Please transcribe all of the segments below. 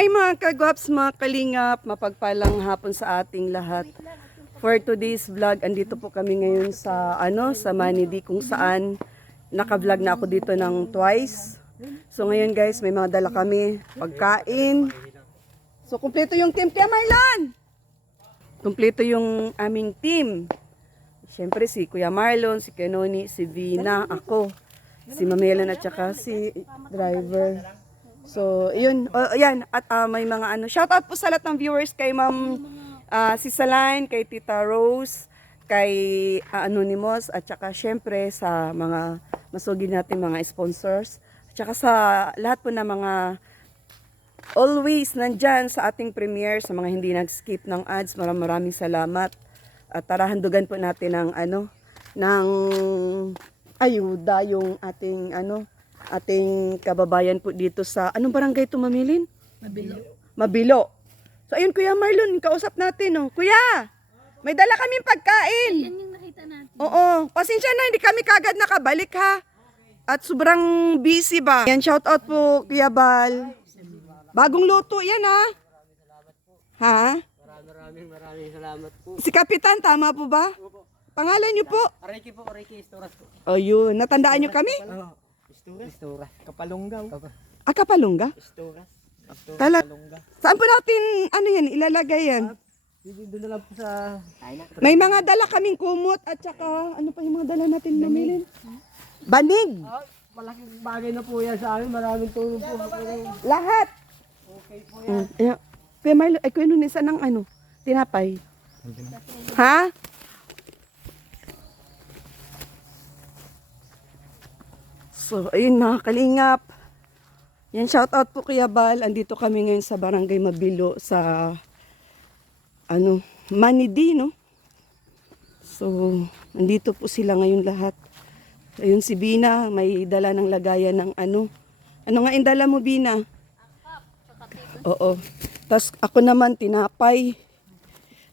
Hi mga kagwaps, mga kalingap, mapagpalang hapon sa ating lahat. For today's vlog, andito po kami ngayon sa sa Manidi kung saan naka-vlog na ako dito ng twice. So ngayon guys, may mga dala kami, pagkain. So kumpleto yung team, Kuya Marlon. Kumpleto yung aming team. Siyempre si Kuya Marlon, si Kenoni, si Vina, ako, si Mamelan at saka si driver. So, yun. Yan. At may mga shoutout po sa lahat ng viewers kay Ma'am si Saline, kay Tita Rose, kay Anonymous, at saka syempre sa mga masugid natin mga sponsors. At saka sa lahat po na mga always nandyan sa ating premiere, sa mga hindi nag-skip ng ads, maraming salamat. At tara, handugan po natin ng ng ayuda yung ating ating kababayan po dito sa, anong barangay ito, Mamilin? Mabilo. So ayun, Kuya Marlon, kausap natin, oh. Kuya, may dala kaming pagkain. Yan yung nakita natin. Oo, pasensya na, hindi kami kagad nakabalik ha. At sobrang busy ba. Yan, shout out po, Kuya Bal. Bagong luto yan ha. Ha? Maraming salamat po. Si Kapitan, tama po ba? Pangalan niyo po? Ricky Istoras po. Ayun, natandaan niyo kami? Oo. Istoras. Kapalunggaw. Kapalungga? Istoras. Talag. Kapalungga. Saan po natin, yan, ilalagay yan? Doon na lang po sa... May mga dala kaming kumot at saka, ano pa yung mga dala natin mamilin? Banig. Malaking bagay na po yan sa amin. Maraming tulong po. Lahat. Okay po yan. Kuya Marlo, ay kuya nun, isa ng tinapay. Ha? So, ayun mga kalingap. Yan, shout out po Kuya Bal. Andito kami ngayon sa Barangay Mabilo sa Manidi, no? So, andito po sila ngayon lahat. Ayun si Bina, may dala ng lagayan ng ano nga yung dala mo, Bina? Oo. Tapos ako naman tinapay.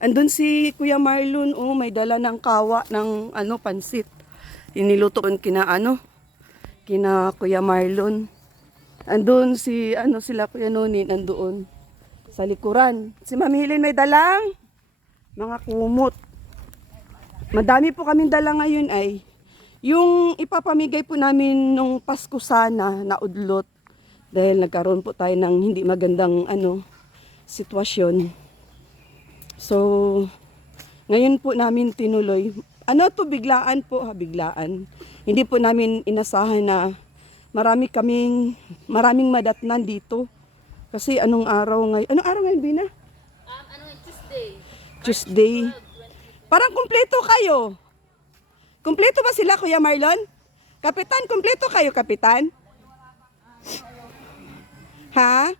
Andun si Kuya Marlon, may dala ng kawa ng pansit. Iniluto ko kina Kuya Marlon. Andun sila Kuya Nonin, andoon sa likuran. Si Ma'am Helen may dalang mga kumot. Madami po kaming dala ngayon ay yung ipapamigay po namin nung Pasko sana na udlot dahil nagkaroon po tayo ng hindi magandang sitwasyon. So ngayon po namin tinuloy. Biglaan po biglaan. Hindi po namin inasahan na maraming madatnan dito. Kasi anong araw ngayon, Bina? Tuesday. Tuesday. Parang kumpleto kayo. Kumpleto ba sila, Kuya Marlon? Kapitan, kumpleto kayo, Kapitan? Ha?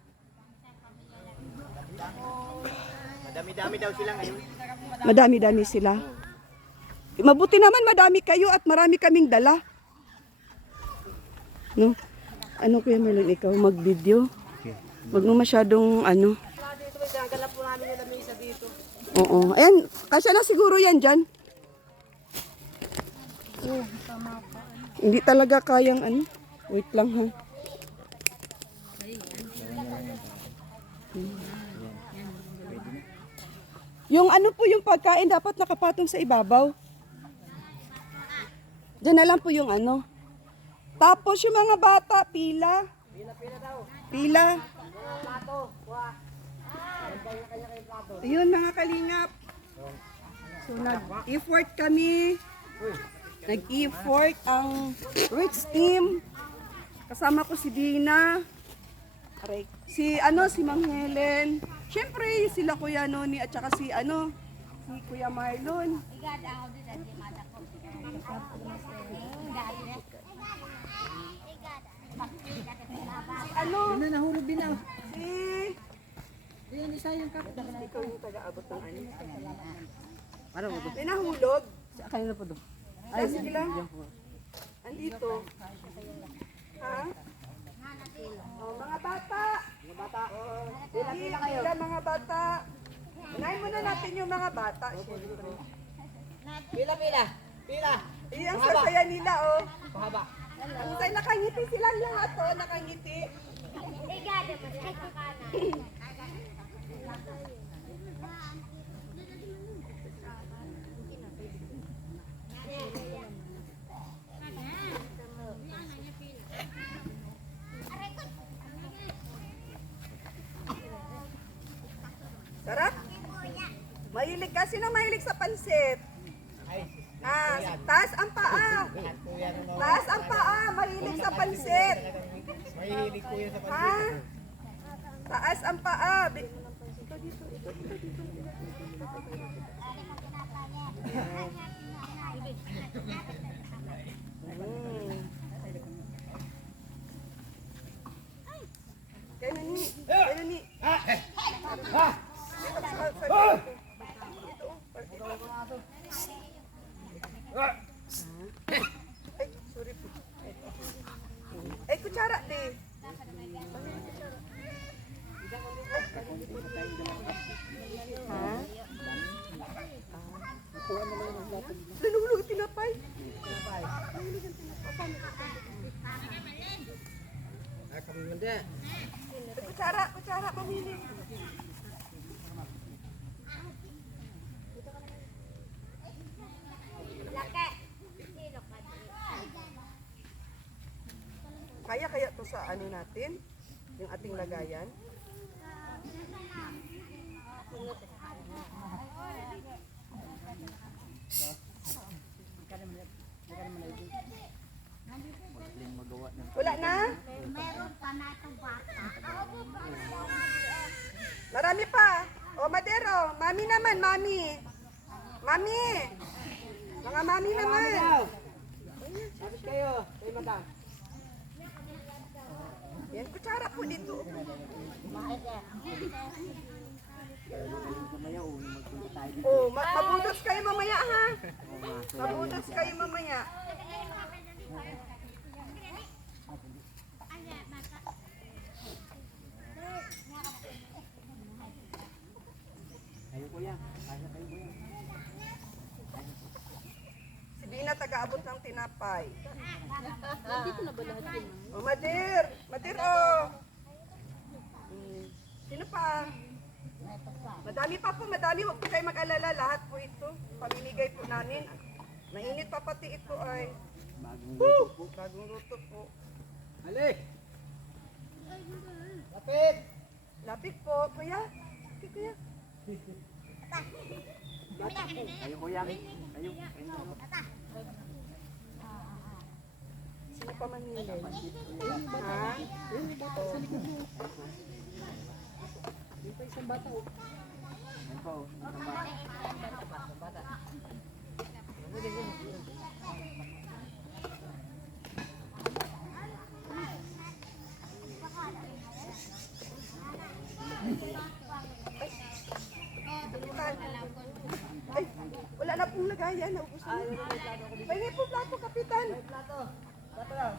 Madami-dami daw sila ngayon. Madami-dami sila. Mabuti naman madami kayo at marami kaming dala. No? Kuya Marlon, ikaw mag-video? Wag mo masyadong Dito may gagala po namin yung lamesa dito. Oo. Ayan, kasya na siguro yan dyan. Tama pa. Hindi talaga kayang Wait lang ha. Yung yung pagkain dapat nakapatong sa ibabaw. Diyan na lang po yung Tapos yung mga bata, pila. Pila. Ayun mga kalingap. So nag-effort kami. Nag-effort ang Rich Team. Kasama ko si Dina. Si Ma'am Helen. Siyempre sila Kuya Noni at saka si Kuya Marlon. Na nahulog din ako. Yan isa yung kapit. Ikaw yung taga-abot ng Ano mo to? May nahulog. Kanina po doon. Ay, sige lang. Andito. Ha? Mga bata. Pila mga bata. Unahin muna natin yung mga bata. Siyempre. Pila. Iyang sasaya nila, Pahaba. Ang say nakangiti silang lahat to, nakangiti. Sarap? Mahilig ka? Sino mahilig sa pansit? Ah, taas ang paa. Taas ang paa. Mahilig sa pansit. Mahilig po yan sa Ha? Taas ang paa. Kaya ni. Kaya ni. Ay, sorry po. Ay, kutsara, di. Ha? Lululog tinapay. Kami manda. Kutsara, kutsara, pamili. Kaya to sa ano natin? Yung ating lagayan? Wala na? Meron pa na itong bata. Marami pa. O, Madero. Mami naman, mami. Mami. Mga mami naman. Sabit kayo. Kayo madam. Yan, kutsara po dito. Oh, mabudos kayo mamaya ha. Mabudos kayo mamaya. Kayo po yan. Kaya kayo po yan. Si Bina taga-abot ng tinapay. Dito na ba lahat yun? Oh, Madir! Madir, oh! Sino pa? Madami pa po, madami. Huwag po kayo mag-alala. Lahat po ito. Pamimigay po namin. Mainit pa pati ito ay. Bagong luto po. Ali! Lapit! Lapit po, kuya. Okay, kuya. Kayo po yan. Kayo. Sino pa manhilin? Ha? Yan po. Ay, wala na pong lagayan. Naubos na. Pahingi po plato, kapitan. Plato. Plato lang.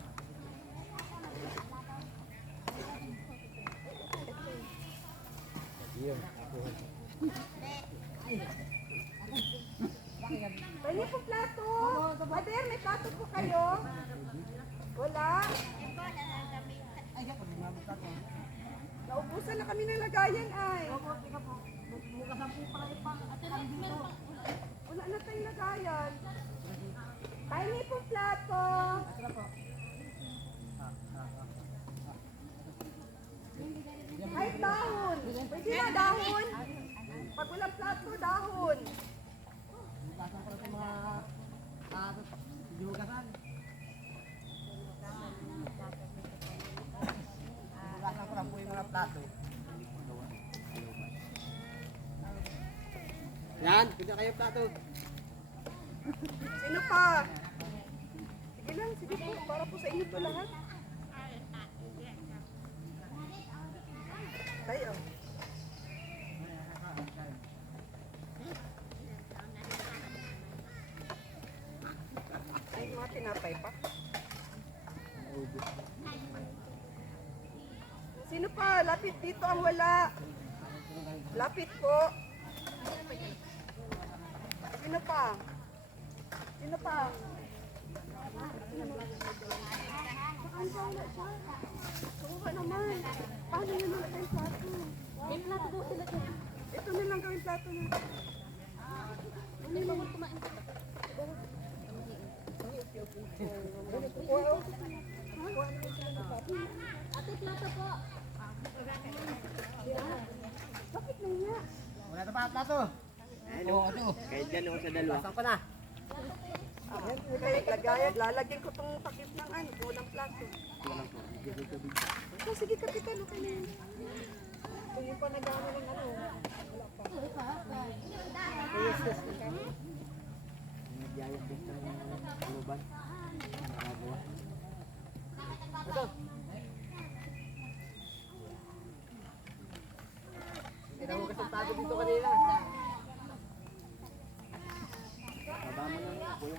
Pahingi po plato. Mader, may plato po kayo. Wala. Naubusan na kami ng lagayan ay. Wala na tayong lagayan. Pahingi po plato. Ay, dahon. Pwede na dahon. Pag walang plato, dahon. Bukasan ko lang sa mga dihugasan. Bukasan ko lang po yung mga plato. Yan, pwede kayo plato. Sino pa? Sige lang, sige po. Para po sa inyo to lahat. Tayo. Ay, mga tinapay pa. Sino pa? Lapit dito ang wala. Lapit po. Sino pa? Sino pa? Kuha naman. Paano yun ang plato? May plato daw sila dyan. Ito na lang gawin plato na. Ano yung mga kumain ka? Ate, plato po. Wala na pa plato. Oo, ito. Kahit dyan ako sa dalawa. Pasang pa na. Ayan, lagayan. Lalagyan ko tong takip ng kulang plato. So, sige, kapitan. Okay na yun. Hindi pa nag-ano ng ano. Nagyayag din ng luban. Nakagawa. Hindi na mo kasi tago dito kanina. Baba mo na, kuya.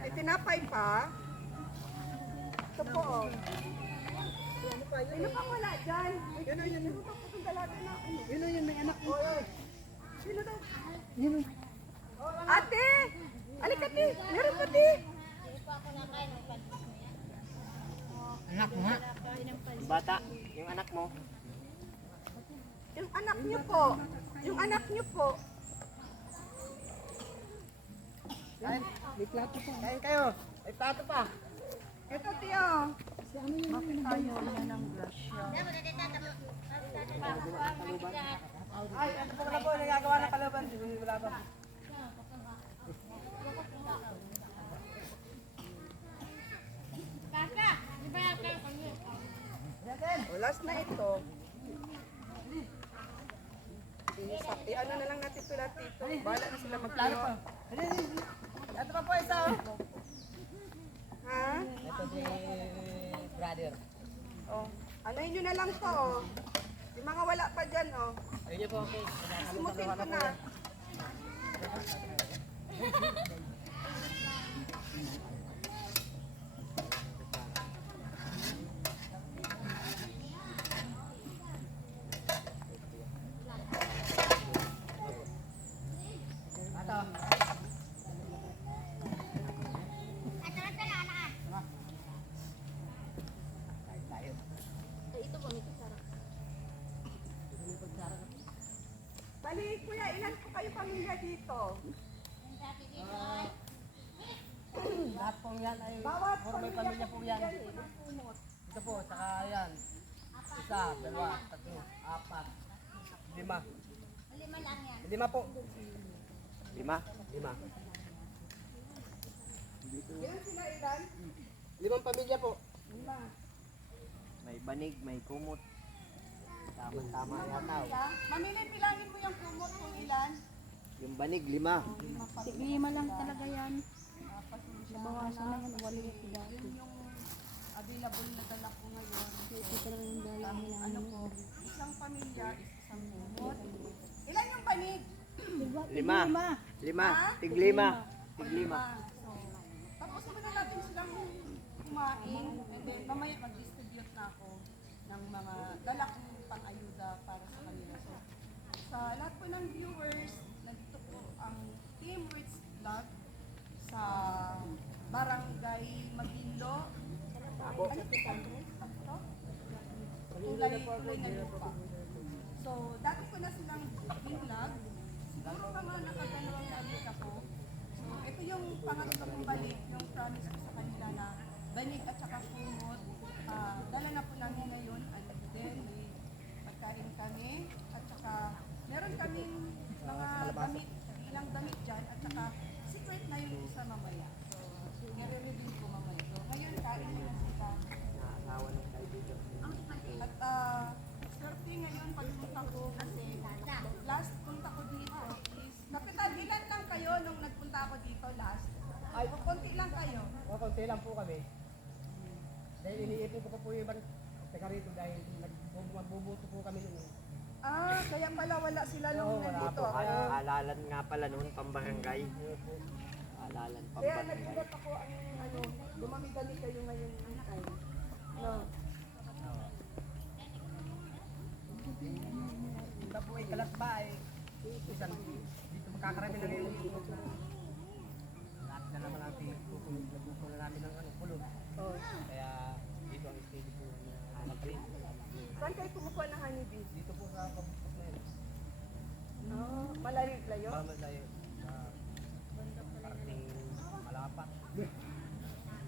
Ay, tinapay pa. Ito po, oh. Ano pa wala dyan? Yun o, yun. Ano pa itong dalaga na? Yun o, yun. May anak mo. Sino daw? Yun o. Ate! Alika, ate! Meron pa, ate! Anak mo ha? Yung bata, yung anak mo. Yung anak niyo po. Yung anak niyo po. Kain. May plato pa. Kain kayo. May plato pa. Ito, tiyo. Bakit tayo na ng grasya? Ay, ano po na po nagagawa ng kalaban? Wala pa. O, last na ito. Ano na lang natin ito lahat dito. Bahala na sila Plato pa. magplato. Ito pa po isa oh. Ha? Ito si brother. Oh. Anayin nyo na lang to, oh. Yung mga wala pa dyan, oh. Ayun niyo po, okay. Simutin ko na. Ito po, may kasara. Bali, kuya, ilan po kayo pamilya dito? Lahat po yan ay Bawat may pamilya po yan. Ito po, saka yan. Isa, dalawa, tatlo, apat, lima. Lima lang yan. Lima po. Lima. Lima. Ilan sila, ilan? Limang pamilya po. May banig, may kumot. Tama-tama yata. oh. Mamili, bilangin mo yung kumot kung ilan. Yung banig, 5. Lima lang talaga yan. Nabawasan na yan, wali yung dati. Yung available na dala ko ngayon. Ito talaga yung dala nila. Ano po, isang pamilya, isang kumot. Ilan yung banig? 5. 5. Tig-5. Tig-5. So, tapos muna natin silang kumain. And then, mamaya mag-distribute na ako ng mga dala kong pang-ayuda para sa kanila. So, sa lahat po ng viewers, nandito po ang Team Rich Vlog sa Barangay Maginlo. Ano ito? Tulay na lupa. So, dati ko na silang vlog. Siguro mga nakadalawang balik ako. So, ito yung pangatlo kong balik, yung promise ko sa kanila na banig at saka kumot. Dala na po namin ngayon. And then, may pagkain kami. At saka, meron kaming mga damit, ilang damit dyan. At saka, secret na yung isa mamaya. So, i-reveal ko mamaya. So, ngayon, kain na sila. Naasawa ng kaibigan. At swerte ngayon pagpunta ko kasi last punta ko dito is kapital, ilan lang kayo nung nagpunta ako dito last? Ay, konti lang kayo. O, konti lang po kami. Dahil iniipin ko pa po yung ibang taga rito dahil magbubuto po kami nun. Kaya pala wala sila nung nandito. Alalan nga pala noon, pambarangay. Alalan, Kaya pambarangay. nagulat ako ang dumami-dami kayo ngayon ng time. No. Ito po ay kalatbay. Isang dito makakarami na ngayon. Lahat na naman namin ng kulog. Oh. Kaya dito ang schedule po mag-breed. Saan kayo kumukuha ng honeybee? Dito po sa pabukos na yun. Malayo-layo? Malayo. Parating Malapat.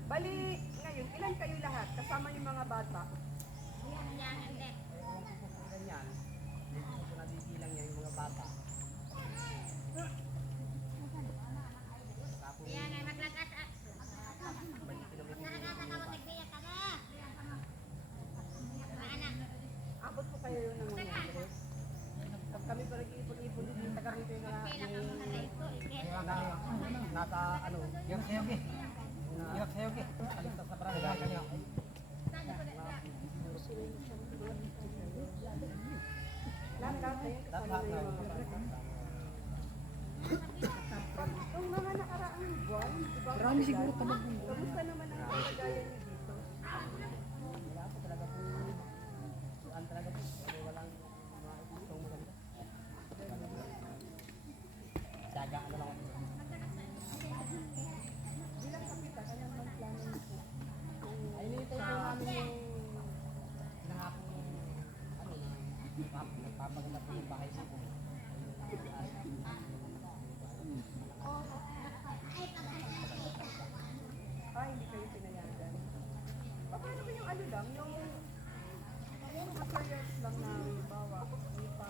Bali, ngayon, ilan kayo lahat? Kasama yung mga bata? Ewan ko po kung ganyan. Hindi ko po nabibilang niya yung mga bata. Tapos, balik Abot po kayo yun ng 100. Pag kami pa nag-iipon-ipon din, taga rito yung nasa ano, yung sayogi. Yung sayogi. Alista sa barangay kanya. lahat na yun kasama Lahat na na yung mga bata. Yung mga nakaraang buwan, di ba? Marami siguro tamang. Kamusta naman ang kalagayan niyo dito? Wala po talaga po. Suan talaga po. Walang mga itong maganda. Daga ano lang ako. Bilang kapitan, anong man plano niyo po? Ay, nilitay po namin yung pinangakong ano na nagpapaganda po yung bahay ko. Hindi kayo pinayagan. Paano ba yung ano lang, yung materials lang na bawa, nipa,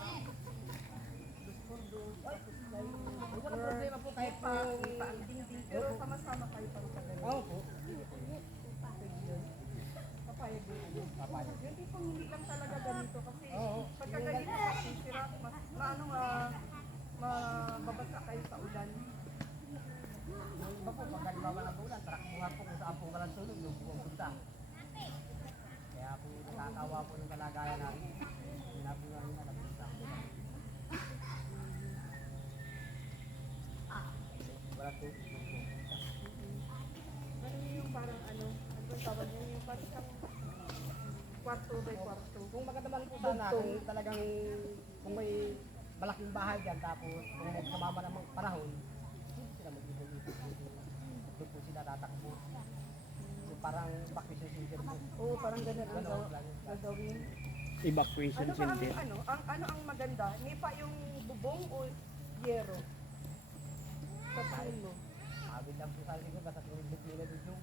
dos, tapos kayo, Wala problema po kahit po nipa ang dingding, pero sama-sama kayo pang tagal. Oo po. Papayag din ano. Papayag. Yung tipong hindi lang talaga ganito kasi Oo. pagka ganito kasi sira, mas maano mababasa kayo sa ulan. Yung iba po, pag halimbawa ng ulan, tarakbuhan po kung saan po walang tulog, yung po ang punta. Kaya po nakakawa po yung kalagayan namin. Hindi na po namin alam kung saan po. Walang tulog. Ano yung parang ano bang tawag niya? Yung parang isang kwarto by kwarto. Kung magandang po sana, kung talagang kung may malaking bahay dyan, tapos kung sumama ng mga panahon, hindi sila mag-ibig-ibig. Doon po sila tatakbo. So, parang vacation center po. Oo, parang ganun ang Ganun lang. gagawin. Evacuation Ano ba ang center. ano ang maganda? Nipa yung bubong o yero? Sa puno, Awid lang po sa akin ko, basta pinibig nila doon yung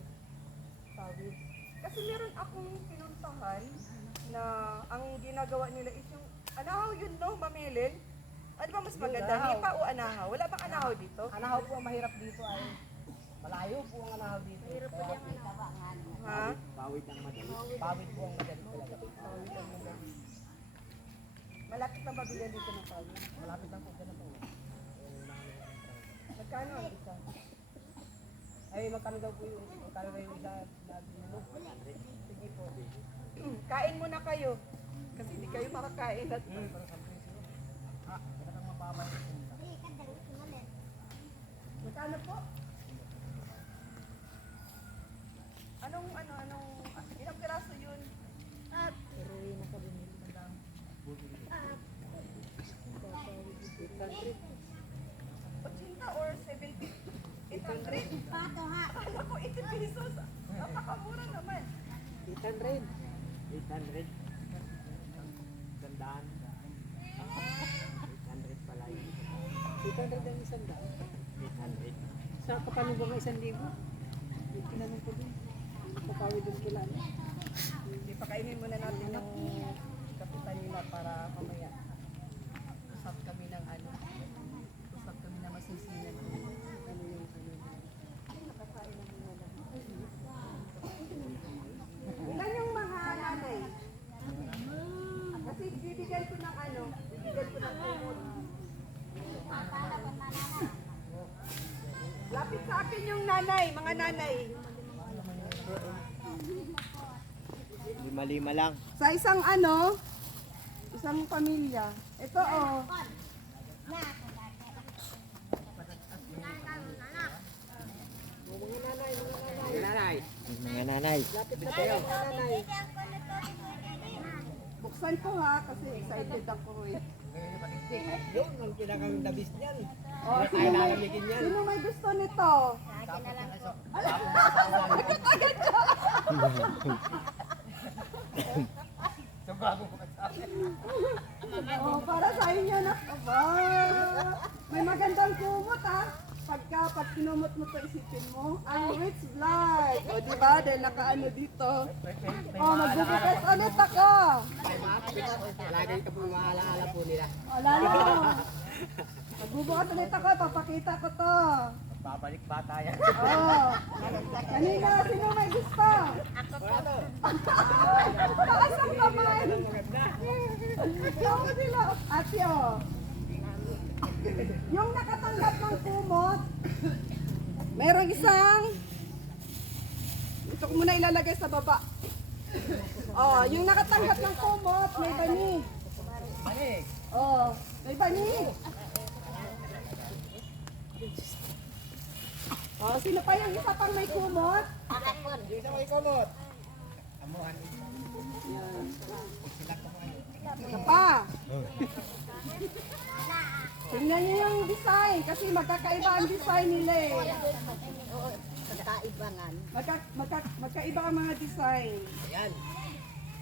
tawid. Kasi meron akong pinuntahan na ang ginagawa nila is yung anahaw yun no, mamilin. Ano ba mas maganda? anahaw. Nipa o anahaw? Wala bang anahaw dito? anahaw po ang mahirap dito ay malayo po ang anahaw dito. Mahirap po yung Ha? Pawid ang madali. pawid po ang madali talaga. Tawid ang maganda. Malapit na mabilan dito ng tawid. Malapit lang po dyan po. Magkano ang isa? Ay, magkano daw po yung isa na binulog? Sige po. Kain muna kayo. Kasi hindi kayo makakain at Pero sa presyo. Wala kang mababa yung punta. magkano po? Anong ilang piraso yun? $80 or 70? 800? Akala ko 80 pesos. Napakamura naman. 800. 800. Gandaan. 800 pala yun. 800 ang isang daan. 800. Sa kapano ba ng 1,000? Yung tinanong ko din. Papawid doon kila. Hindi, pakainin muna natin yung kapitan nila para mamaya. Usap kami ng usap kami na masisinan. Ano yung nakakain na muna lang. Ilan yung mga nanay? Kasi bibigyan ko ng bibigyan ko ng kumot. Lapit sa akin yung nanay, mga nanay. 5-5 lang. Sa isang isang pamilya. Ito Mga nanay. Buksan ko ha kasi excited ako eh. Ngayon yung patiktik. Yun, ang pinakang dabis niyan. Oh, Kaya nalamigin yan. sino may gusto nito? Tapos na lang. So, bago ko magsabi. Oh, para sa inyo na. Aba, may magandang kumot ha. Pag kinumot mo to, isipin mo, ang Rich Vlog. O, di ba? Dahil nakaano dito. Oh, magbubukas ulit ako. Ay, lagi ka po maalaala po nila. O, lalo. Magbubukas ulit ako, papakita ko to. Babalik bata yan. Oh, kanina, sino may gusto? Wala to. Taas ang kamay. Ako nila. Ate, oh. Yung nakatanggap ng kumot, merong isang, ito ko muna ilalagay sa baba. Oh, yung nakatanggap ng kumot, may banig. Banig. Oh, may banig. Oh, sino pa yung isa pang may kumot? Yung isa may kumot. Amuhan. Isa pa. Tingnan niyo yung design kasi magkakaiba ang design nila eh. Kakaibangan. Magkaiba ang mga design. Ayan.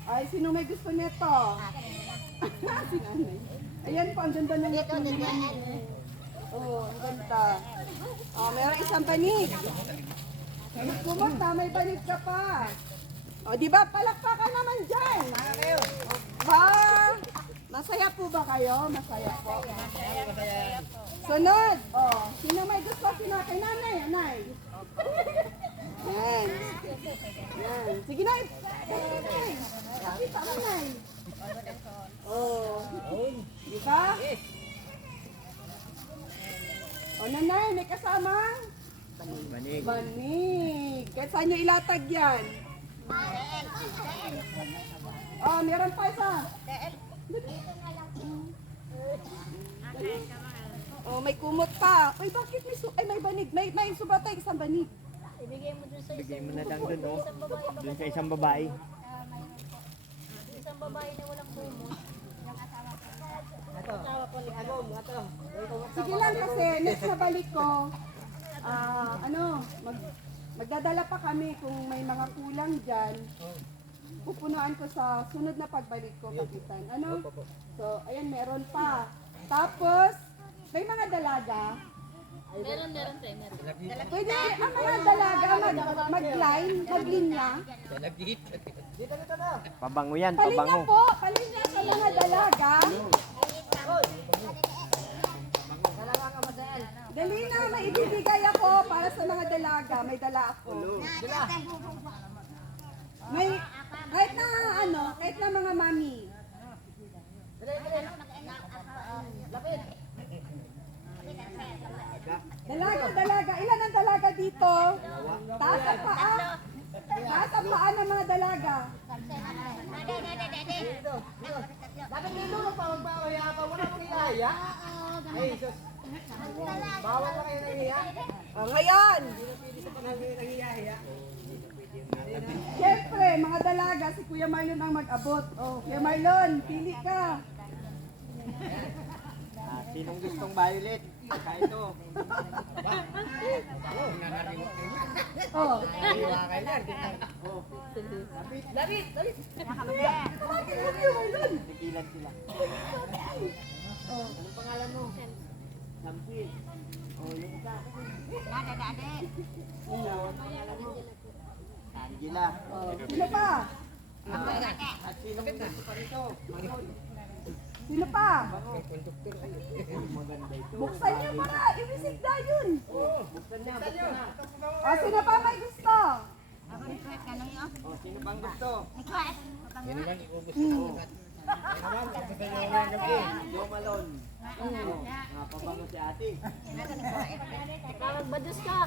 Ay, sino may gusto nito? Si nanay. Ayan po, ang ganda ng banig. Oh, ang ganda. Oh, meron isang banig. May kumot na, may banig ka pa. Oh, di ba? Palakpakan naman dyan. Ba? Masaya po ba kayo? Masaya po. Sunod. Oh, sino may gusto? Sino? Kay nanay, nanay. Yan. Yan. Sige, nay. Nay. Kita mo, nay. Oh. Di ba? O, nanay, may kasamang? Banig. Banig. Kahit saan nyo ilatag yan? Oh, meron pa isa. Oh, may kumot pa. Uy, bakit may banig? May subatay isang banig. Ibigay mo dun sa Bigay mo na lang dun, oh. Dun sa isang babae. isang babae na walang kumot. Yung asawa ko. Sige lang kasi, next na balik ko, magdadala pa kami kung may mga kulang dyan. Pupunuan ko sa sunod na pagbalik ko, Kapitan. Ano? So, ayan, meron pa. Tapos, may mga dalaga. Meron tayo. Pwede ang mga dalaga maglinya. Pabango yan, Palinya pabango. po, palinya sa mga dalaga. Dali na, may ibibigay ako para sa mga dalaga. May dala ako. May, kahit na mga mami. Dalaga. Ilan ang dalaga dito? Taas ang paa. Taas ang paa ng mga dalaga. Dapat dito mo pa magpapaya pa. Wala mong ihaya. Ay, sus. Bawal pa kayo nahiya. Ngayon, Pili sa panahon nahiya. siyempre, mga dalaga, si Kuya Marlon ang mag-abot. Oh, Kuya Marlon, pili ka. Sinong gustong violet? Kahit to. Oh, Hiwa kayo yan. Tigilan sila. Anong pangalan mo? Sampil. Oh, yung isa. Angela. oh. Sino pa? At sinong gusto pa rito? Sino pa? Maganda ito. Buksan niyo para i-visit na yun. Buksan na, buksan na. O, sino pa may gusto? Oh, sino bang gusto? Joe Malone. Oh, napabango si ate. Magbadus ka.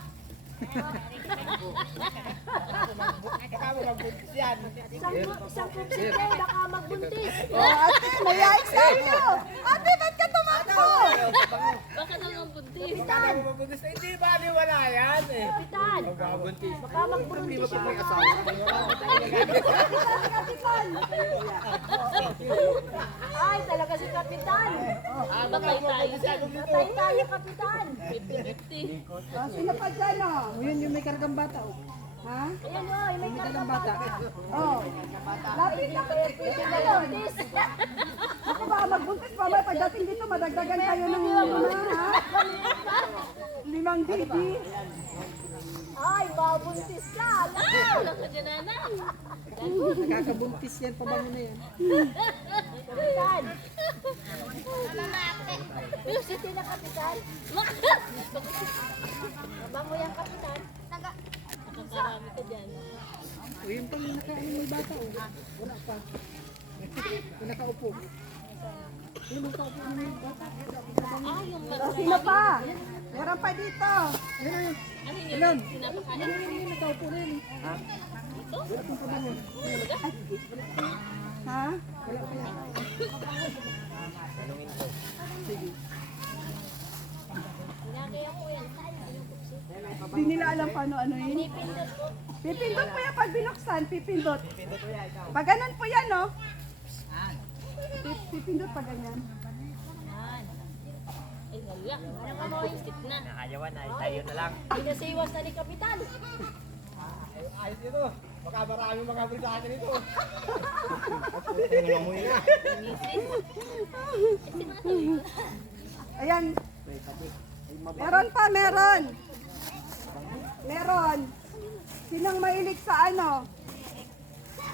Isang kupit ko, baka magbuntis. O, ate, mayayain sa inyo. Ate, ba't ka tumakbo? Baka nang magbuntis. Hindi ba wala yan eh. Kapitan, Buntis. baka magbuntis siya. Kapitan. Ay, talaga si Kapitan. Patay tayo dyan. Patay tayo, kapitan. 50-50. Oh, sino pa dyan, oh? O yun yung may kargang bata. Oh. Ha? Ayan o, may Kargang bata. Oh. Lapit na pagdating na yun. Ako ba, magbuntis pa ba? Pagdating dito, madagdagan kayo ng ha? 5 baby. Ay, babuntis ka. Wala ka dyan, nanang. Nakakabuntis yan, pabango na yan. Kapitan. City na, kapitan. Mabango yan, kapitan. Nakakarami ka dyan. O yun pang nakaano may bata. Oh. Wala pa. Yung nakaupo. Yung nakaupo na may bata. Ah, yung Oh, sino pa? Meron pa dito. Ayun, ayun. ano yun? Ilan? Pinapakain? Yung nakaupo na yun. Wala pang pabango. Ha? Wala pa yan. Ginagaya ko yan. Hindi nila alam paano ano yun. Pipindot po yan pag binuksan. Pipindot. Pag ganun po yan, no? Pipindot pag ganyan. Ay, wala. Nakapag-isip na. Nakayawan ay tayo na lang. Pinasiwas na ni kapitan. Ayos ito. Baka maraming mga sa akin ito. Ayan. Meron pa, meron. Meron. Sinong mahilig sa ano?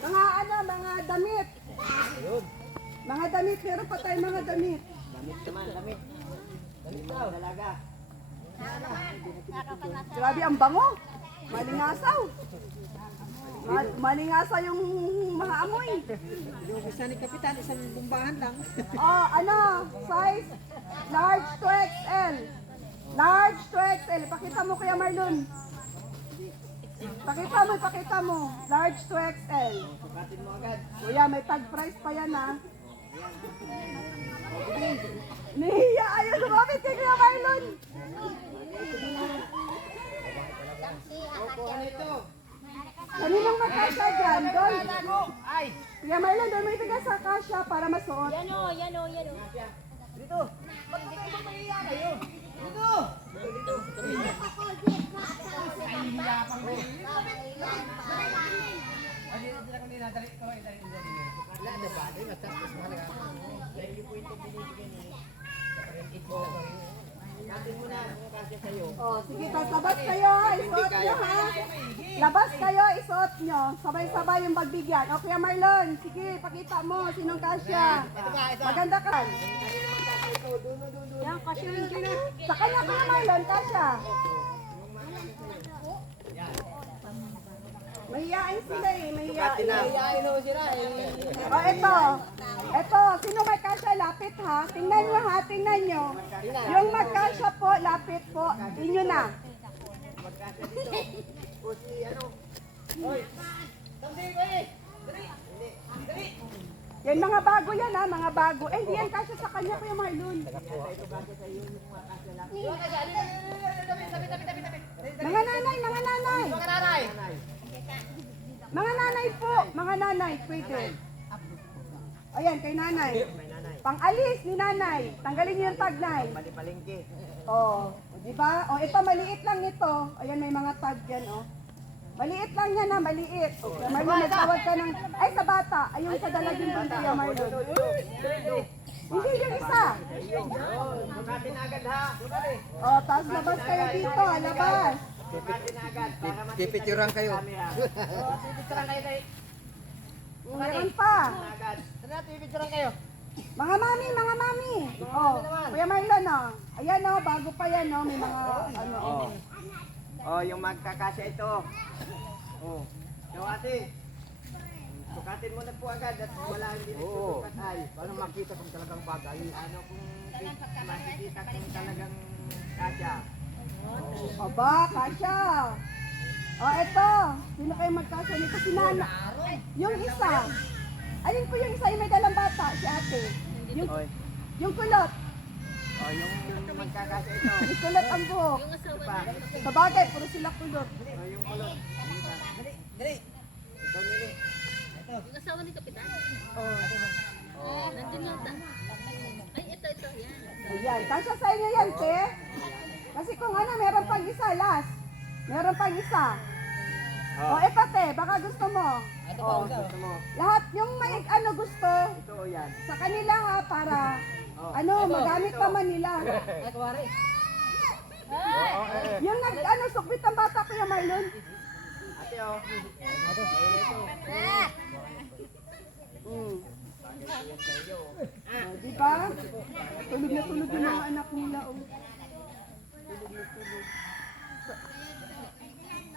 Mga damit. Mga damit, meron pa tayong mga damit. Dalaga. Grabe, ang bango. Malingasaw. Malingasaw yung mga amoy. Yung isa ni Kapitan, isang bumbahan lang. Oh, ano? Size? Large to XL. Large to XL. Pakita mo, Kuya Marlon. Pakita mo. Large to XL. Kuya, may tag price pa yan, ha? Nihiya, ayaw lumapit kay Kuya Marlon. Kaninang magkasya dyan? Doon. Kuya Marlon, doon mo ibigay sa kasya para masuot. Yan o, yan o, yan o. Oh, sige, tas labas kayo, isuot nyo ha. Labas kayo, isuot nyo. Sabay-sabay yung pagbigyan. O, Kuya Marlon, sige, pakita mo, sinong kasya. Maganda ka. Yan, kasi yung Sa kanya, Kuya Marlon, kasya. Mahiyain sila eh, mahiyain. O, eto, sino may kasya, lapit ha. Tingnan nyo ha, tingnan nyo. Yung magkasya po, lapit po, inyo na. Yan mga bago yan ha, mga bago. Eh, hindi yan kasya sa kanya, Kuya Marlon. Mga nanay, mga nanay. Mga nanay po, mga nanay, pwede. Ayan, kay nanay. Pang-alis ni nanay. Tanggalin niyo yung tag, nay. Palipalingki. Oh, di ba? Oh, ito maliit lang ito. Ayan, may mga tag yan, oh. Maliit lang yan ha, maliit. Okay, Marlon, nagtawag ka ng... Ay, sa bata. Ayun sa dalagin dun, Kuya Marlon. Hindi yung isa. Sukatin agad ha. Oh, tapos labas kayo dito, ha, labas. Sukatin agad. Pipicturan kayo. Meron pa. Agad. Pipicturan kayo. Mga mami. Oh, Kuya Marlon, oh. Ayan, oh, bago pa yan, oh. May mga, ano, oh. Oh, yung magkakasya ito. Oh. So ate, sukatin mo na po agad at wala hindi nagsusukat ay. Para makita kung talagang bagay. Ano kung makikita kung talagang kasya. Aba, kasya. Oh, eto. Sino kayo magkasya nito? Si Nana. Yung isa. Ayun po yung isa, yung may dalang bata, si ate. Oy. Yung kulot. Oh, yung magkakasya ito. Yung kulot ang buhok. Yung asawa niya. Sa bagay, puro sila kulot. Oh, yung kulot. Ito nili. Yung asawa ni Kapitan. Oh. Nandun lang ta. Ay, ito. Yan. Yan. Kasya sa inyo yan, te. Kasi kung ano, meron pang isa, last. Meron pang isa. O, eto, te. Baka gusto mo. Gusto mo? Lahat yung may ano gusto, Ito o yan. sa kanila ha, para ano, magamit naman nila. Ay, kuwari. Yung nag-ano, sukbit ang bata, Kuya Marlon. Ate o. Mm. Di ba? Tulog na tulog yung mga anak nila. Oh. Tulog na tulog.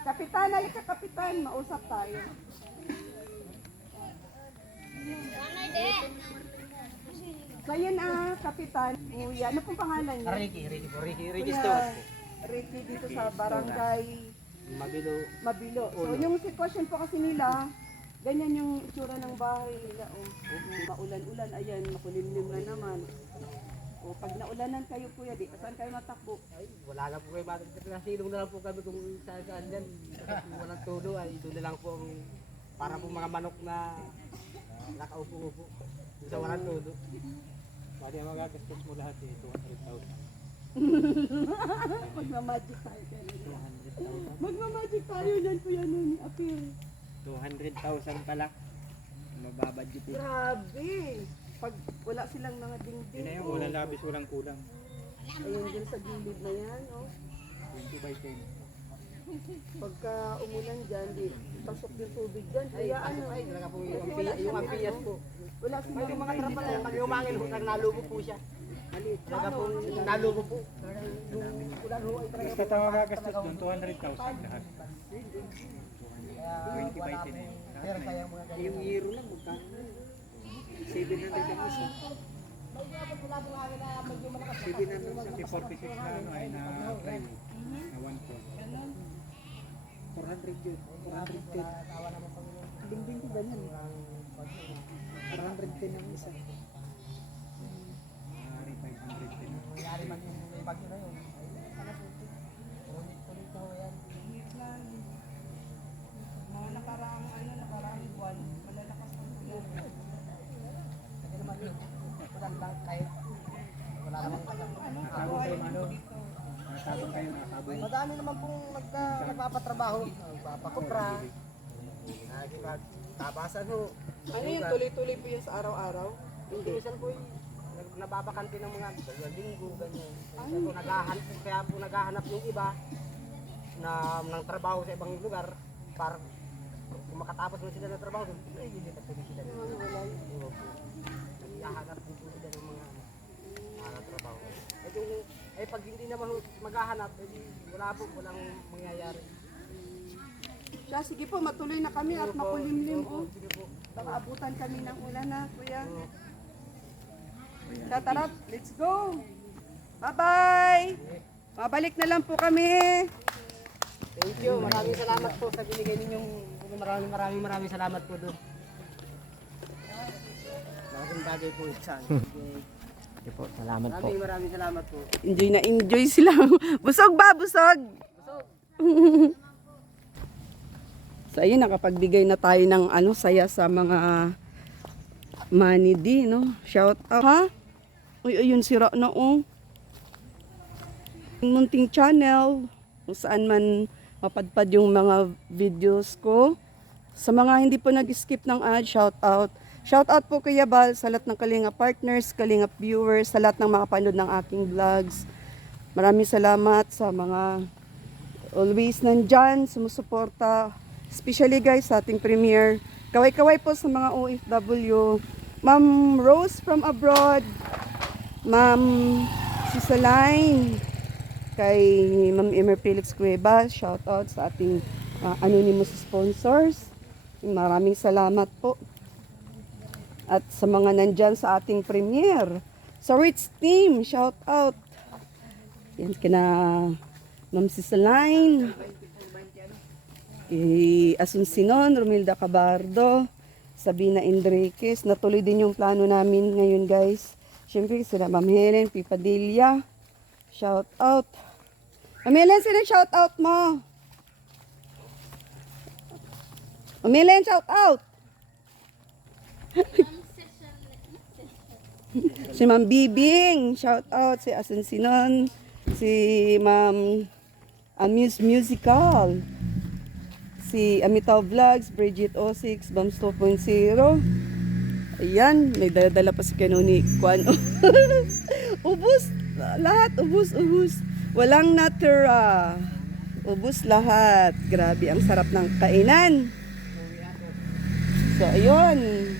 Kapitan, halika kapitan, mausap tayo. So yun kapitan, Kuya, ano pong pangalan niya? Ricky Kuya Store. Ricky dito sa barangay Mabilo. Mabilo. So yung sitwasyon po kasi nila, ganyan yung itsura ng bahay nila. Oh. Maulan-ulan, ayan, makulimlim na naman. O pag naulanan kayo kuya, di saan kayo matakbo? Ay, wala na po kayo matagdag. Nasilong na lang po kami kung saan dyan. Kasi walang tulo ay ito na lang po ang para po mga manok na nakaupo-upo. Sa walang tulo. Pwede magagastos mo lahat eh, 200,000. Magmamagic tayo dyan. Magmamagic tayo dyan kuya nun, appear. 200,000 pala. Mababadget eh. Grabe! Pag wala silang mga dingding. Yun na yung walang labis, walang kulang. Ayun din sa gilid na yan, oh. 20 by 10. Pagka umulan dyan, di pasok yung tubig dyan. Kaya ano, Ay, talaga po yung, kasi wala yung silang ampiyas ano, po. wala silang Yung mga trapa na yan, pag umangin po, nalubo po siya. Talaga po, nalubo po. Talaga yung ulan ho ay talaga Basta tawa gagastos doon, 200,000 lahat. 20 by 10 na yun. Pero kaya mga ganyan. Yung euro lang, magkano? 700 ang isa. 700 Kasi 46 na ano ay na drive na 1 400 yun. 410. Dingding ko ganyan. 410 ang isa. Maaari 510 na. Nangyari man yung bagyo na yun. Tuloy na ho yan. mga nakaraang buwan, malalakas ang ulan. Kasi naman yun, walang lang kahit wala namang Nasabong kayo ano? Nasabong kayo, nasabong. madami naman pong nagpapatrabaho, nagpapakupra, nagtabasan ho. Ano yung tuloy-tuloy po yun sa araw-araw? Hindi. Minsan po nababakante ng mga dalawang linggo, ganyan. Minsan po naghahanap, kaya po naghahanap yung iba ng trabaho sa ibang lugar para kung makatapos mo sila ng trabaho, ay hindi pa tuloy sila. Naghahanap din po sila ng mga trabaho. Eh pag hindi naman maghahanap, wala po, walang mangyayari. Siya, sige po, matuloy na kami at makulimlim oh. Baka abutan kami ng ulan na, kuya. Siya, tara, let's go. Bye-bye. Mabalik na lang po kami. Thank you, maraming salamat po sa binigay ninyong maraming salamat po doon. Malaking bagay po sa akin. Okay po, salamat po. Maraming salamat po. Enjoy na enjoy sila. Busog ba? Busog? So ayun, nakapagbigay na tayo ng saya sa mga manidi, no? Shout out. Ha? Uy, ayun, sira na, oh. Munting channel, kung saan man mapadpad yung mga videos ko. Sa mga hindi po nag-skip ng ad, shout out. Shout out po Kuya Bal sa lahat ng Kalinga partners, Kalinga viewers, sa lahat ng makapanood ng aking vlogs. Maraming salamat sa mga always nandyan, sumusuporta. Especially guys sa ating premiere. Kaway-kaway po sa mga OFW. Ma'am Rose from abroad. Ma'am Sisaline. Kay Ma'am Emer Felix Cueva. Shout out sa ating anonymous sponsors. Maraming salamat po. At sa mga nandyan sa ating premiere. Sa Rich Team, shout out. Yan kina Ma'am Sisaline. Asuncion, Romilda Cabardo, Sabina Enriquez. Natuloy din yung plano namin ngayon guys. Siyempre sila Ma'am Helen Pipadilla. Shout out. Ma'am Helen, sino shout out mo? Ma'am Helen, shout out. Si Ma'am Bibing, shout out si Asensinon, si Ma'am Amuse Musical, si Amitaw Vlogs, Bridget O6, Bams 2.0. Ayan, may dala pa si Kanuni Kwan. Ubus, lahat, ubus. Walang natira. Ubus lahat. Grabe, ang sarap ng kainan. So, ayun.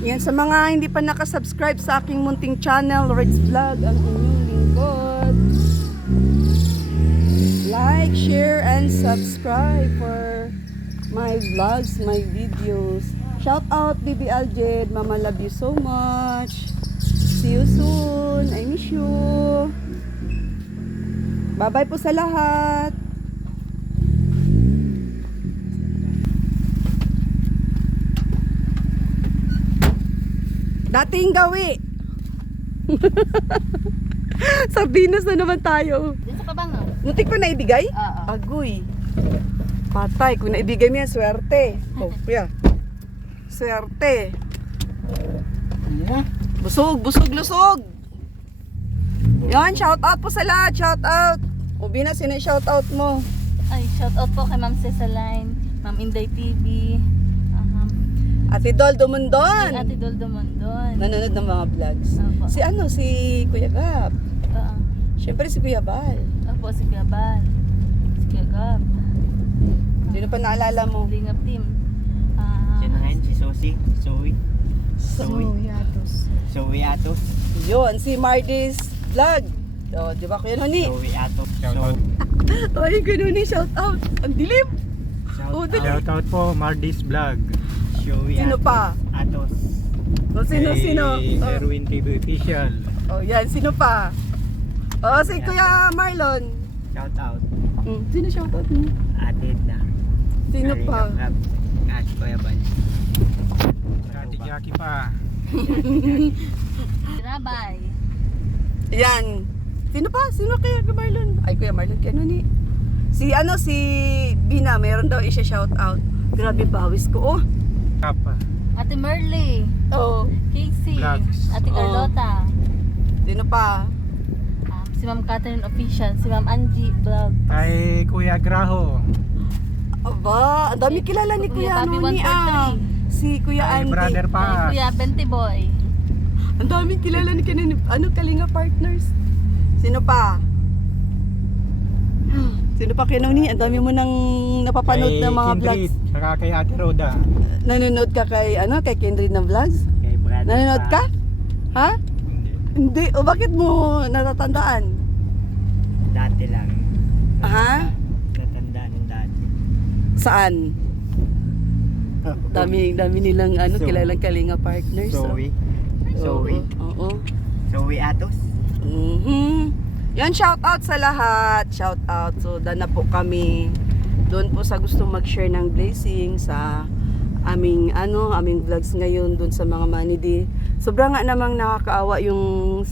Yan, sa mga hindi pa nakasubscribe sa aking munting channel, Red's Vlog, ang inyong lingkod. Like, share, and subscribe for my vlogs, my videos. Shout out, Bibi Aljed. Mama, love you so much. See you soon. I miss you. Bye-bye po sa lahat. Dating gawi. Sardinas na naman tayo. Din sa kabangaw. Muntik pa naibigay? Oo. Agoy. Patay. Kung naibigay mo yan, swerte. Oh, kuya. Swerte. Busog, lusog. Yan, shout out po sa lahat. Shout out. Ubi na, sino yung shout out mo? Ay, shout out po kay Ma'am Cesaline, Ma'am Inday TV, Ate Dol Dumundon. Ate Doldo Mondon. Nanonood ng mga vlogs. Opo. Si Kuya Gab. Oo. Siyempre si Kuya Bal. Opo, si Kuya Bal. Si Kuya Gab. Sino pa naalala mo? Lingap team. Sino ngayon? Si Susie? Zoe? Yatos. Zoe Atos? Yun, si Marty's Vlog. O, di ba Kuya Noni? Zoe Atos. Ay, Kuya Noni, shout out. Ang dilim. Oh, dali. Shoutout po, Mardis Vlog. Zoe Sino pa? Atos. O, sino? Oh. Erwin TV Official. Oh, yan, sino pa? Oh, si Kuya Marlon. Shout out. Sino shout out mo? Ate na. Sino pa? At Kuya Bal. Ate Jackie pa. Si Rabay. Yan. Sino pa? Sino kaya Kuya Marlon? Ay, Kuya Marlon, kaya ni? Si Bina, meron daw siya shout out. Grabe, bawis ko. Oh. Kapa. Ate Merly. Oh. Casey. Vlogs. Ate Carlota. Sino pa? Si Ma'am Catherine Official. Si Ma'am Angie Vlog. Kay Kuya Graho. Aba, ang dami kilala ni Kuya Kuya Bobby Noni 143. Si Kuya Kay Andy. Brother Kay pa. Kuya Bente Boy. Ang dami kilala ni kanina. Kalinga partners. Sino pa? Sino pa Kuya Noni? Ang dami mo nang napapanood ng mga vlogs. Saka kay Ate Roda. Nanonood ka kay Kindred ng vlogs? Kay brother Nanonood pa. ka? Ha? Hindi. O bakit mo natatandaan? Dati lang. Ha? Natandaan ng dati. Saan? Dami nilang kilalang kalinga partners. Zoe. Oo. Zoe. Oo. Zoe Atos. Yan, shout out sa lahat. Shout out. So, daan na po kami doon po sa gustong mag-share ng blessing sa aming vlogs ngayon doon sa mga manidi. Sobrang nga namang nakakaawa yung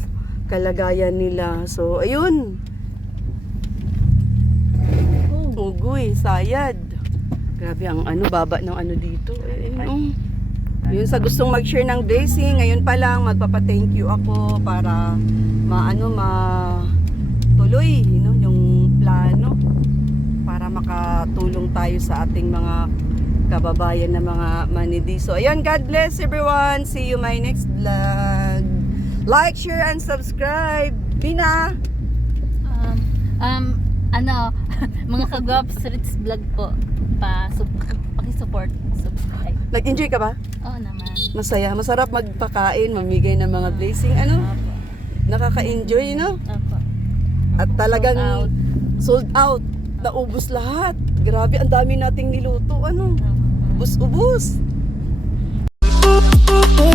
kalagayan nila. So, ayun. Ugoy, sayad. Grabe ang baba ng dito. Yun, sa gustong mag-share ng blessing, ngayon pa lang magpapa-thank you ako para tuloy yung plano para makatulong tayo sa ating mga kababayan na mga manidi. So ayun, God bless everyone. See you my next vlog. Like, share, and subscribe. Bina! Mga kagwap streets vlog po. Paki-support, subscribe. Nag-enjoy ka ba? Oo naman. Masaya. Masarap magpakain, mamigay ng mga blessing. Opo. Nakaka-enjoy, Opo. At talagang Sold out. sold out. Naubos lahat. Grabe, ang dami nating niluto. Ubus-ubus. Opo.